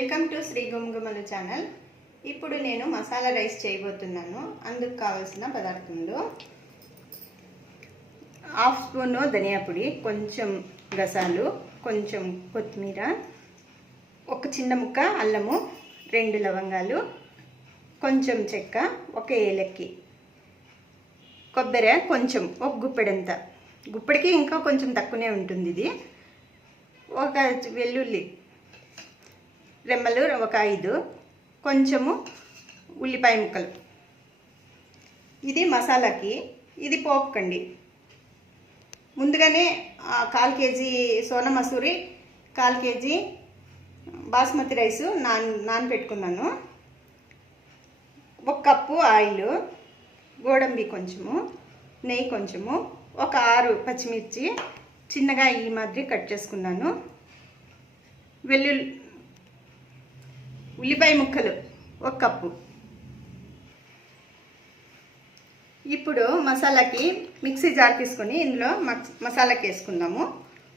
Welcome to Sri Gumagumalu channel. ఇప్పుడు నేను masala rice చేయబోతున్నాను. అందుకు కావాల్సిన పదార్థములు: హాఫ్ స్పూన్ ధనియా పొడి, కొంచెం గసాలు, కొంచెం కొత్తిమీర, ఒక చిన్న ముక్క అల్లము, 2 లవంగాలు, కొంచెం చెక్క, ఒక ఏలక్కి, కొబ్బరి కొంచెం, ఒక గుప్పెడంత, గుప్పెడికి ఇంకా కొంచెం తక్కువనే ఉంటుంది ఇది, ఒక వెల్లుల్లి రెమ్మలు ఒక 5, కొంచెము ఉల్లిపాయ ముక్కలు. ఇది మసాలాకి. ఇది పోపుకండి. ముందుగానే 1/4 kg Sona Masoori, 1/4 kg basmati rice నానబెట్టుకున్నాను. 1 కప్పు ఆయిల్, గోడంబి కొంచెము, నెయ్యి కొంచెము, ఒక 6 పచ్చిమిర్చి చిన్నగా ఈ మాదిరి కట్ చేసుకున్నాను, ఉల్లిపాయ ముక్కలు 1 కప్పు. ఇప్పుడు మసాలాకి మిక్సీ జార్ తీసుకొని ఇందులో మసాలాకి వేసుకుందాము.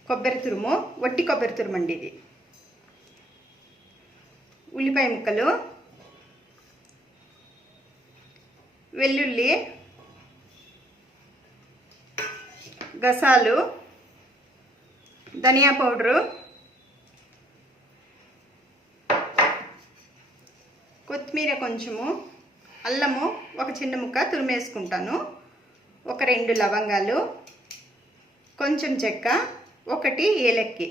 కొబ్బరి తురుము, వట్టి కొబ్బరి తురుము అండి ఇది, ఉల్లిపాయ ముక్కలు, వెల్లుల్లి, గసాలు, ధనియా పౌడరు, కొత్తిమీర కొంచెము, అల్లము ఒక చిన్న ముక్క తురిమేసుకుంటాను, ఒక 2 లవంగాలు, కొంచెం చెక్క, 1 ఏలక్కి.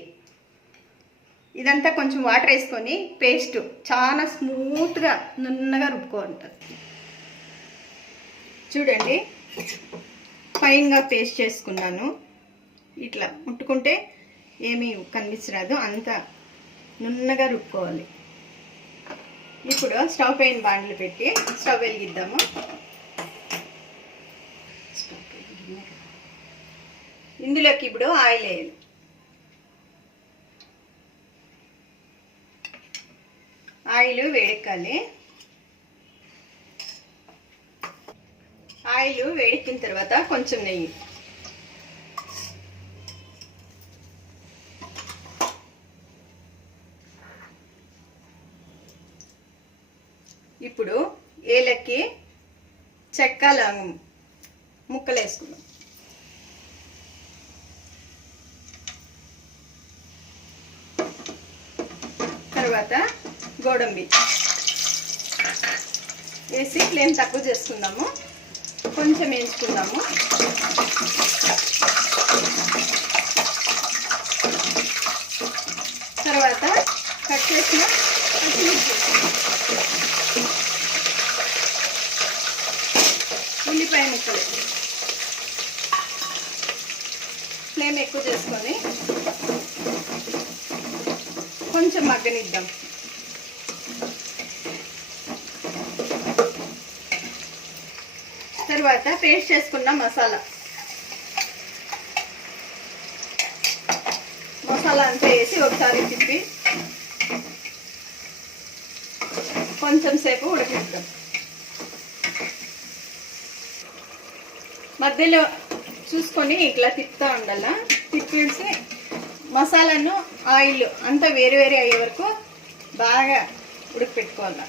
ఇదంతా కొంచెం వాటర్ వేసుకొని పేస్ట్ చాలా స్మూత్గా నున్నగా రుబ్బుకుంటారు. చూడండి, ఫైన్గా పేస్ట్ చేసుకున్నాను. ఇట్లా ముట్టుకుంటే ఏమీ కనిపించరాదు, అంత నున్నగా రుబ్బుకోవాలి. ఇప్పుడు స్టవ్ పైన బాండ్లు పెట్టి స్టవ్ వెలిగిద్దాము. ఇందులోకి ఇప్పుడు ఆయిల్ వేయాలి. ఆయిల్ వేడెక్కాలి. ఆయిల్ వేడెక్కిన తర్వాత కొంచెం నెయ్యి, ఇప్పుడు ఏలక్కి, చెక్క, లవంగం ముక్కలు వేసుకుందాం. తర్వాత గోడంబి వేసి ఫ్లేమ్ తక్కువ చేసుకుందాము, కొంచెం వేయించుకుందాము. తర్వాత కట్ చేసిన ఉల్లిపాయ ముక్కలు ఫ్లేమ్ ఎక్కువ చేసుకొని కొంచెం మగ్గనిద్దాం. తర్వాత పేస్ట్ చేసుకున్న మసాలా అంతా వేసి ఒకసారి తిప్పి కొంచెం సేపు ఉడికిద్దాం. మధ్యలో చూసుకొని ఇట్లా తిప్పుతూ ఉండాల. తిప్పేసి మసాలాను ఆయిల్ అంతా వేరే వేరే అయ్యే వరకు బాగా ఉడికిపెట్టుకోవాలి.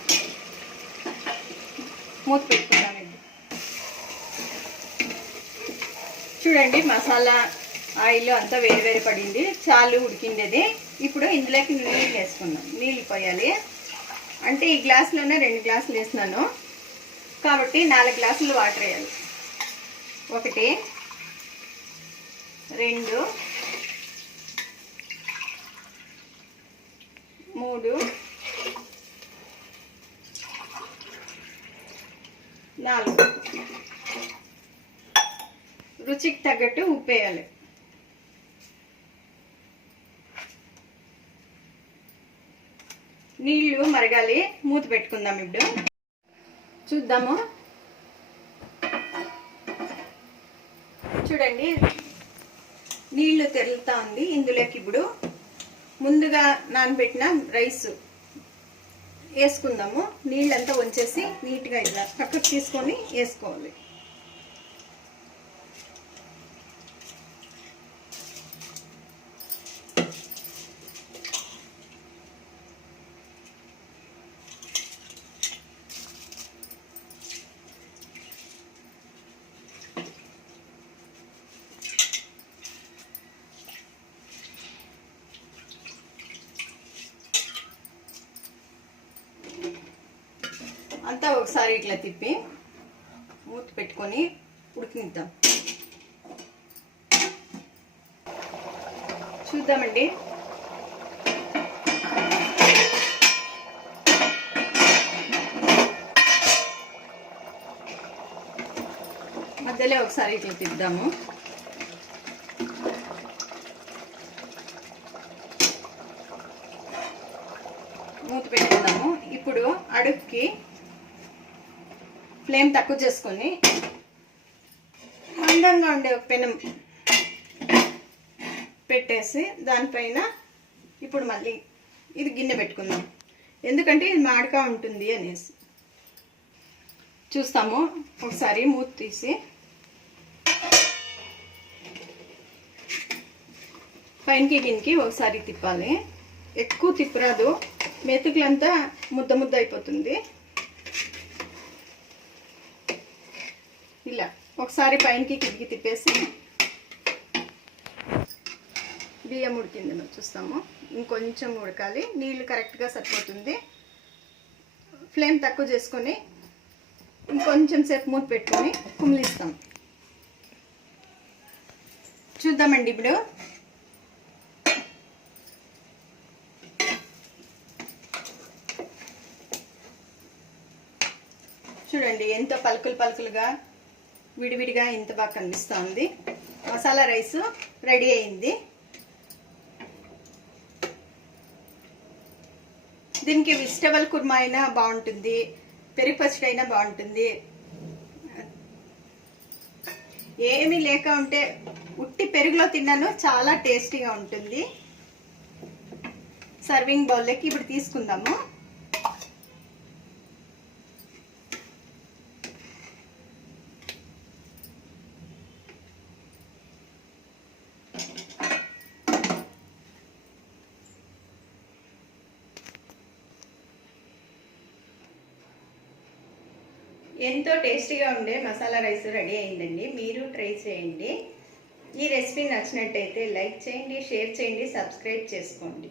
మూత పెట్టుకుందాం. చూడండి, మసాలా ఆయిల్ అంతా వేరే వేరే పడింది, చాలు ఉడికిండేది. ఇప్పుడు ఇందులోకి నీళ్ళు వేసుకుందాం. నీళ్ళు పోయాలి. అంటే ఈ గ్లాసులోనే 2 గ్లాసులు వేసినాను కాబట్టి 4 గ్లాసులు వాటర్ వేయాలి. 1, 2, 3, 4. రుచికి తగ్గట్టు ఉప్పు వేయాలి. నీళ్ళు మరగాలి. మూత పెట్టుకుందాం. ఇప్పుడు చూద్దాము. చూడండి, నీళ్లు తెరులుతా ఉంది. ఇందులోకి ఇప్పుడు ముందుగా నానబెట్టిన రైస్ వేసుకుందాము. నీళ్ళంతా వంచేసి నీట్గా ఇలా పక్కకు తీసుకొని వేసుకోవాలి. ఒకసారి ఇట్లా తిప్పి మూత పెట్టుకొని ఉడికిద్దాం. చూద్దామండి. మధ్యలో ఒకసారి ఇట్లా తిద్దాము. మూత పెట్టుకుందాము. ఇప్పుడు అడుగుకి ఫ్లేమ్ తక్కువ చేసుకొని మందంగా ఉండే ఒక పెనం పెట్టేసి దానిపైన ఇప్పుడు మళ్ళీ ఇది గిన్నె పెట్టుకుందాం. ఎందుకంటే ఇది మాడకా ఉంటుంది అనేసి. చూస్తాము. ఒకసారి మూత తీసి పైనకి గిన్నెకి ఒకసారి తిప్పాలి. ఎక్కువ తిప్పరాదు, మెతుకులంతా ముద్ద ముద్ద అయిపోతుంది. ఇలా ఒకసారి పైనకి కిందికి తిప్పేసి బియ్యం ఉడికిందేమో చూస్తాము. ఇంకొంచెం ఉడకాలి, నీళ్ళు కరెక్ట్గా సరిపోతుంది. ఫ్లేమ్ తక్కువ చేసుకొని ఇంకొంచెం సేపు మూత పెట్టుకొని కుమిలిస్తాం. చూద్దామండి. ఇప్పుడు చూడండి ఎంతో పలుకులు పలుకులుగా విడివిడిగా ఎంత బాగా కనిపిస్తుంది. మసాలా రైస్ రెడీ అయింది. దీనికి వెజిటబుల్ కుర్మా అయినా బాగుంటుంది, పెరుగు పచ్చడి అయినా బాగుంటుంది. ఏమీ లేక ఉంటే ఉట్టి పెరుగులో తిన్నాను, చాలా టేస్టీగా ఉంటుంది. సర్వింగ్ బౌల్లోకి ఇప్పుడు తీసుకుందాము. ఎంతో టేస్టీగా ఉండే మసాలా రైస్ రెడీ అయిందండి. మీరు ట్రై చేయండి. ఈ రెసిపీ నచ్చినట్టయితే లైక్ చేయండి, షేర్ చేయండి, సబ్స్క్రైబ్ చేసుకోండి.